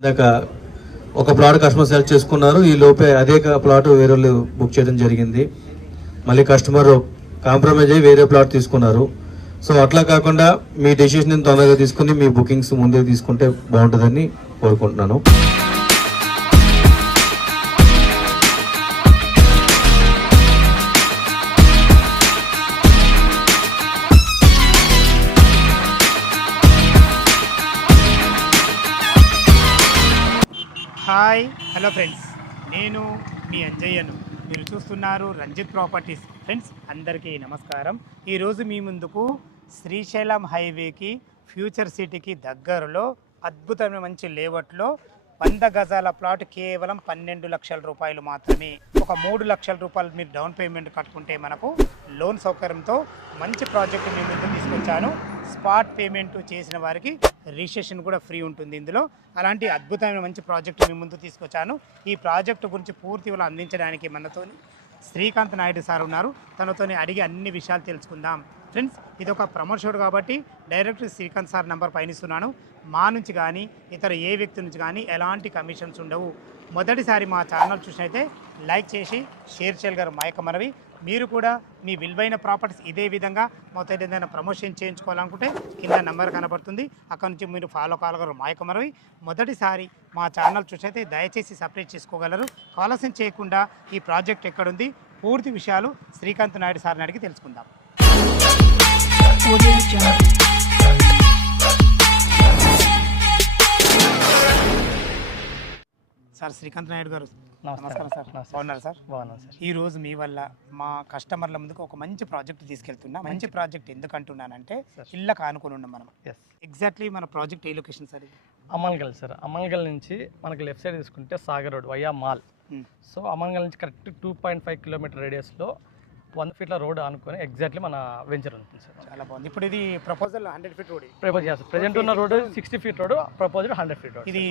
ఇందాక ఒక plot customer select చేసుకున్నారు. ఈ లోపే అదే ప్లాట్ వేరే వాళ్ళు బుక్ చేయడం జరిగింది. మళ్ళీ కస్టమర్ కాంప్రమైజ్ అయ్యి వేరే ప్లాట్ తీసుకున్నారు. సో అట్లా కాకుండా మీ డెసిషన్ తొందరగా తీసుకుని మీ బుకింగ్స్ ముందే తీసుకుంటే బాగుంటుందని కోరుకుంటున్నాను. హాయ్ హలో ఫ్రెండ్స్, నేను మీ అంజయ్యను. మీరు చూస్తున్నారు రంజిత్ ప్రాపర్టీస్. ఫ్రెండ్స్ అందరికీ నమస్కారం. ఈరోజు మీ ముందుకు శ్రీశైలం హైవేకి ఫ్యూచర్ సిటీకి దగ్గరలో అద్భుతమైన మంచి లేఅవుట్లో 100 గజాల ప్లాట్ కేవలం 12 లక్షల రూపాయలు మాత్రమే. ఒక 3 లక్షల రూపాయలు మీరు డౌన్ పేమెంట్ కట్టుకుంటే మనకు లోన్ సౌకర్యంతో మంచి ప్రాజెక్ట్ మీ ముందు తీసుకొచ్చాను. స్పాట్ పేమెంట్ చేసిన వారికి రిజిస్ట్రేషన్ కూడా ఫ్రీ ఉంటుంది ఇందులో. అలాంటి అద్భుతమైన మంచి ప్రాజెక్ట్ మీ ముందు తీసుకొచ్చాను. ఈ ప్రాజెక్టు గురించి పూర్తి వివరాలు అందించడానికి మనతో శ్రీకాంత్ నాయుడు సార్ ఉన్నారు. తనతో అడిగి అన్ని విషయాలు తెలుసుకుందాం. ఫ్రెండ్స్, ఇది ఒక ప్రమోషన్ కాబట్టి డైరెక్ట్ శ్రీకాంత్ సార్ నెంబర్ పయనిస్తున్నాను. మా నుంచి కానీ ఇతర ఏ వ్యక్తి నుంచి కానీ ఎలాంటి కమిషన్స్ ఉండవు. మొదటిసారి మా ఛానల్ చూసినైతే లైక్ చేసి షేర్ చేయగలరు మా యొక్క మనవి. మీరు కూడా మీ విలువైన ప్రాపర్టీస్ ఇదే విధంగా మొత్తం ఏదైనా ప్రమోషన్ చేయించుకోవాలనుకుంటే కింద నెంబర్ కనబడుతుంది, అక్కడ నుంచి మీరు ఫాలో కాగలరు మా యొక్క మనవి. మొదటిసారి మా ఛానల్ చూసినైతే దయచేసి సబ్స్క్రైబ్ చేసుకోగలరు. ఆలస్యం చేయకుండా ఈ ప్రాజెక్ట్ ఎక్కడుంది పూర్తి విషయాలు శ్రీకాంత్ నాయుడు సార్ని అడిగి తెలుసుకుందాం. సార్ శ్రీకాంత్ నాయుడు గారు నమస్కారం సార్. బాగున్నారు సార్? బాగున్నాను సార్. ఈ రోజు మీ వల్ల మా కస్టమర్ల ముందుకు ఒక మంచి ప్రాజెక్ట్ తీసుకెళ్తున్నా. మంచి ప్రాజెక్ట్ ఎందుకు అంటున్నానంటే ఇళ్ళకి ఆనుకుని ఉన్నాం మనం. ఎగ్జాక్ట్లీ మన ప్రాజెక్ట్ ఏ లొకేషన్ సార్? ఇది అమన్గల్ సార్. అమన్గల్ నుంచి మనకి లెఫ్ట్ సైడ్ తీసుకుంటే Sagar road via mall. So Amangal నుంచి కరెక్ట్ 2.5 కిలోమీటర్ రేడియస్లో 100 ఫీట్ల రోడ్ అనుకుని ఎగ్జాక్ట్లీ మన వెంచర్ ఉంటుంది సార్. చాలా బాగుంది. ఇప్పుడు ఇది ప్రపోజల్ 100 ఫీట్ రోడ్ ప్రపోజ్ చేస్తారు. ప్రజెంట్ ఉన్న road 60 feet road, proposal 100 feet road. ఇది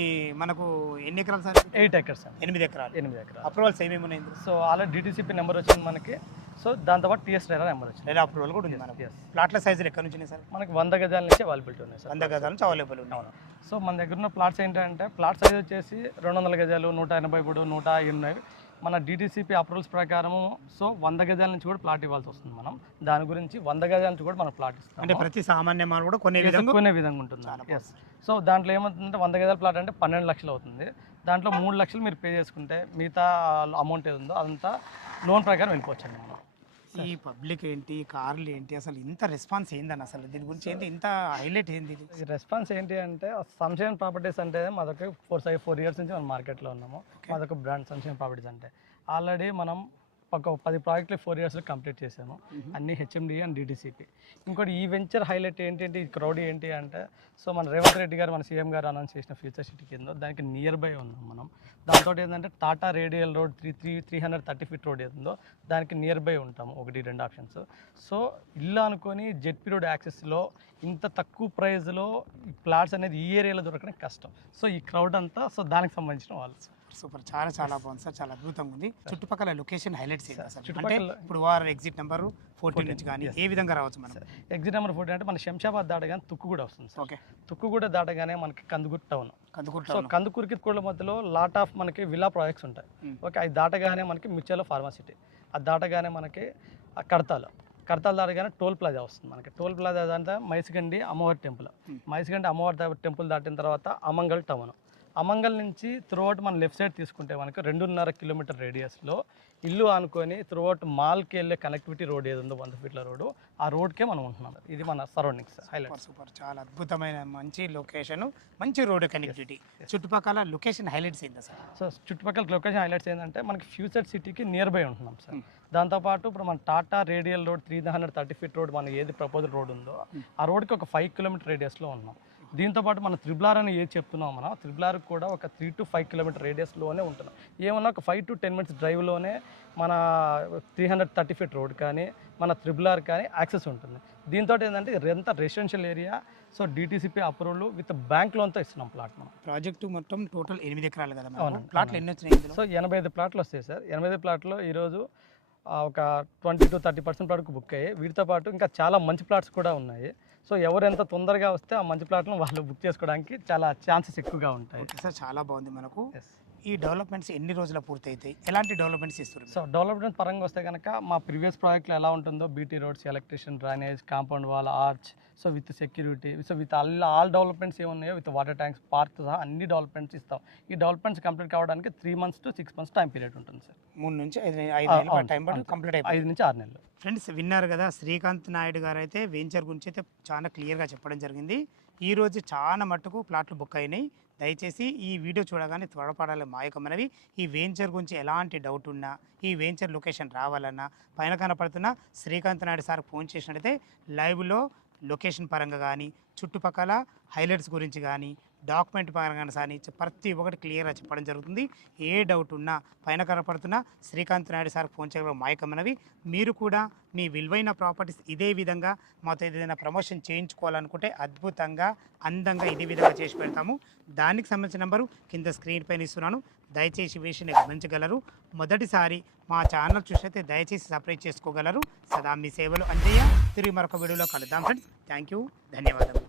మనకు ఎన్ని ఎకరాలు సార్? 8 acres sir. 8 ఎకరాలు. 8 ఎకరాలు. అప్రూవల్స్ ఏమేమి ఉన్నాయి? సో ఆల్రెడీ డిటిసిపి నెంబర్ వచ్చింది మనకి. సో దాంతోపాటు టీఎస్ రైడర్ నెంబర్ వచ్చింది. లేదా అప్రూవల్ కూడా ఉంది మనకి. ప్లాట్ల సైజులు ఎక్కడ నుంచి సార్? మనకి 100 గజాల నుంచి అవైలబిలిటీ ఉన్నాయి సార్. 100 గజాల నుంచి అవైలబుల్ ఉన్నాయి. సో మన దగ్గర ఉన్న ప్లాట్స్ ఏంటంటే ప్లాట్ సైజ్ వచ్చేసి 200 గజాలు, 183, 180. మన డిటిసిపి అప్రూవల్స్ ప్రకారము సో 100 గజాల నుంచి కూడా ప్లాట్ ఇవ్వాల్సి వస్తుంది. మనం దాని గురించి 100 గజాల నుంచి కూడా మనం ప్లాట్ ఇస్తాం. అంటే ప్రతి సామాన్య మాల్ కూడా కొనే విధంగా ఉంటుంది. ఎస్. సో దాంట్లో ఏమవుతుందంటే 100 గజాల ప్లాట్ అంటే 12 లక్షలు అవుతుంది. దాంట్లో 3 లక్షలు మీరు పే చేసుకుంటే మిగతా అమౌంట్ ఏది ఉందో అదంతా లోన్ ప్రకారం వెళ్ళిపోవచ్చండి మనం. ఈ పబ్లిక్ ఏంటి, కార్లు ఏంటి, అసలు ఇంత రెస్పాన్స్ ఏందని, అసలు దీని గురించి ఏంటి ఇంత హైలైట్ ఏంది? రెస్పాన్స్ ఏంటి అంటే సంక్షేమ ప్రాపర్టీస్ అంటే మాదొక 4 ఇయర్స్ నుంచి మనం మార్కెట్లో ఉన్నాము. మాదొక బ్రాండ్ సంక్షేమ ప్రాపర్టీస్ అంటే ఆల్రెడీ మనం ఒక 10 ప్రాజెక్టులు 4 ఇయర్స్లో కంప్లీట్ చేసాము. అన్ని హెచ్ఎండి అండ్ డిటిసిపి. ఇంకోటి ఈ వెంచర్ హైలైట్ ఏంటి, ఈ క్రౌడ్ ఏంటి అంటే సో మన రేవంత్ రెడ్డి గారు, మన సీఎం గారు అనౌన్స్ చేసిన ఫ్యూచర్ సిటీ కింద దానికి నియర్ బై ఉన్నాం మనం. దాంతో ఏంటంటే Tata radial road 330 feet road ఏదో దానికి నియర్ బై ఉంటాము. 1-2 ఆప్షన్స్. సో ఇల్లు అనుకొని జెడ్పీ రోడ్ యాక్సెస్లో ఇంత తక్కువ ప్రైస్లో ఈ ప్లాట్స్ అనేది ఈ ఏరియాలో దొరకడం కష్టం. సో ఈ క్రౌడ్ అంతా సో దానికి సంబంధించిన వాళ్ళు. సూపర్, చాలా చాలా బాగుంది సార్, చాలా అద్భుతంగా ఉంది. చుట్టుపక్కల లొకేషన్ హైలైట్స్ అంటే ఇప్పుడు వారు ఎగ్జిట్ నెంబర్ 14 నుంచి కానీ ఏ విధంగా రావచ్చు మనం? ఎగ్జిట్ నెంబర్ 14 అంటే మన శంషాబాద్ దాటగానే తుక్కు కూడా వస్తుంది సార్. ఓకే, తుక్కు కూడా దాటగానే మనకి కందుకూరు టౌన్. సో కందుకూరుకి కూడా మధ్యలో లాట్ ఆఫ్ మనకి విల్లా ప్రాజెక్ట్స్ ఉంటాయి. ఓకే, అది దాటగానే మనకి మిర్చాలో ఫార్మాసిటీ, అది దాటగానే మనకి కడతాలు దాటగానే టోల్ ప్లాజా వస్తుంది. మనకి టోల్ ప్లాజా అంటే మైసిగండి అమ్మవారి టెంపుల్. మైసిగండి అమ్మవారి టెంపుల్ దాటిన తర్వాత అమంగల్ టౌన్. అమంగల్ నుంచి త్రూఅవుట్ మన లెఫ్ట్ సైడ్ తీసుకుంటే మనకు 2.5 కిలోమీటర్ రేడియస్లో ఇల్లు అనుకొని త్రూఅవుట్ మాల్కి వెళ్ళే కనెక్టివిటీ రోడ్ ఏది ఉందో 100 ఫీట్ల రోడ్డు, ఆ రోడ్కే మనం ఉంటున్నాం. ఇది మన సరౌండింగ్స్ హైలైట్. సూపర్, చాలా అద్భుతమైన మంచి లొకేషన్, మంచి రోడ్ కనెక్టివిటీ. చుట్టుపక్కల లొకేషన్ హైలైట్స్ ఏంటా సార్? సో చుట్టుపక్కల లొకేషన్ హైలైట్స్ ఏంటంటే మనకి ఫ్యూచర్ సిటీకి నియర్ బై ఉంటున్నాం సార్. దాంతోపాటు ఇప్పుడు మన Tata radial road 330 feet road మన ఏది ప్రపోజల్ రోడ్ ఉందో ఆ రోడ్కి ఒక 5 కిలోమీటర్ రేడియస్లో ఉన్నాం. దీంతోపాటు మన త్రిబుల్ అని ఏది చెప్తున్నాం మనం, త్రిబుల్ ఆర్ కూడా ఒక 3 to 5 కిలోమీటర్ రేడియస్లోనే ఉంటున్నాం. ఏమన్నా ఒక 5 to 10 మినిట్స్ డ్రైవ్లోనే మన 330 ఫీట్ రోడ్ కానీ మన త్రిబుల్ ఆర్ కానీ యాక్సెస్ ఉంటుంది. దీంతో ఏంటంటే ఎంత residential area, so DTCP approval with bank లోన్తో ఇస్తున్నాం ప్లాట్. మనం ప్రాజెక్టు మొత్తం టోటల్ 8 ఎకరాలు కదా, ప్లాట్లు ఎన్ని వచ్చినాయి? సో 85 ప్లాట్లు వస్తాయి సార్. 85 ప్లాట్లో ఈరోజు ఒక 20 to 30% ప్లాట్కు బుక్ అయ్యాయి. వీటితో పాటు ఇంకా చాలా మంచి ప్లాట్స్ కూడా ఉన్నాయి. సో ఎవరు ఎంత తొందరగా వస్తే ఆ మంచి ప్లాట్లను వాళ్ళు బుక్ చేసుకోవడానికి చాలా ఛాన్సెస్ ఎక్కువగా ఉంటాయి. ఓకే సార్, చాలా బాగుంది. మనకు Yes. ఈ డెవలప్మెంట్స్ ఎన్ని రోజుల పూర్తి అవుతాయి, ఎలాంటి డెవలప్మెంట్స్ ఇస్తారు? సో డెవలప్మెంట్ పరంగా వస్తే కనుక మా ప్రీవియస్ ప్రాజెక్ట్లో ఎలా ఉంటుందో BT roads, electrician, drainage, compound wall, arch, so with security, so with all developments ఏమున్నాయో విత్ వాటర్ ట్యాంక్స్, పార్క్ సహా అన్ని డెవలప్మెంట్స్ ఇస్తాం. ఈ డెవలప్మెంట్స్ కంప్లీట్ కావడానికి 3 months to 6 months time period ఉంటుంది సార్. 3 నుంచి 5 నెలల టైం పడి కంప్లీట్ అయిపోయింది. 5 నుంచి 6 నెలలు. ఫ్రెండ్స్ విన్నారు కదా, శ్రీకాంత్ నాయుడు గారు అయితే వెంచర్ గురించి అయితే చాలా క్లియర్గా చెప్పడం జరిగింది. ఈరోజు చాలా మట్టుకు ప్లాట్లు బుక్ అయినాయి. దయచేసి ఈ వీడియో చూడగానే త్వరపడాలి మా యొక్క మనవి. ఈ వెంచర్ గురించి ఎలాంటి డౌట్ ఉన్నా, ఈ వెంచర్ లొకేషన్ రావాలన్నా పైన కనపడుతున్న శ్రీకాంత్ నాయుడు సార్ ఫోన్ చేసినట్టయితే లైవ్లో లొకేషన్ పరంగా కానీ, చుట్టుపక్కల హైలైట్స్ గురించి కానీ, డాక్యుమెంట్ పరంగా కానీ ప్రతి ఒక్కటి క్లియర్గా చెప్పడం జరుగుతుంది. ఏ డౌట్ ఉన్నా పైన కనపడుతున్న శ్రీకాంత్ నాయుడు సార్ ఫోన్ చేయడం మాయకమైనవి. మీరు కూడా మీ విలువైన ప్రాపర్టీస్ ఇదే విధంగా మాతో ఏదైనా ప్రమోషన్ చేయించుకోవాలనుకుంటే అద్భుతంగా, అందంగా ఇదే విధంగా చేసి పెడతాము. దానికి సంబంధించిన నెంబరు కింద స్క్రీన్ పైన ఇస్తున్నాను. దయచేసి విషయాన్ని గమనించగలరు. మొదటిసారి మా ఛానల్ చూసినైతే దయచేసి సబ్స్క్రైబ్ చేసుకోగలరు. సదా మీ సేవలు అంజయ్య. తిరిగి మరొక వీడియోలో కలుద్దాం ఫ్రెండ్స్. థ్యాంక్ యూ, ధన్యవాదాలు.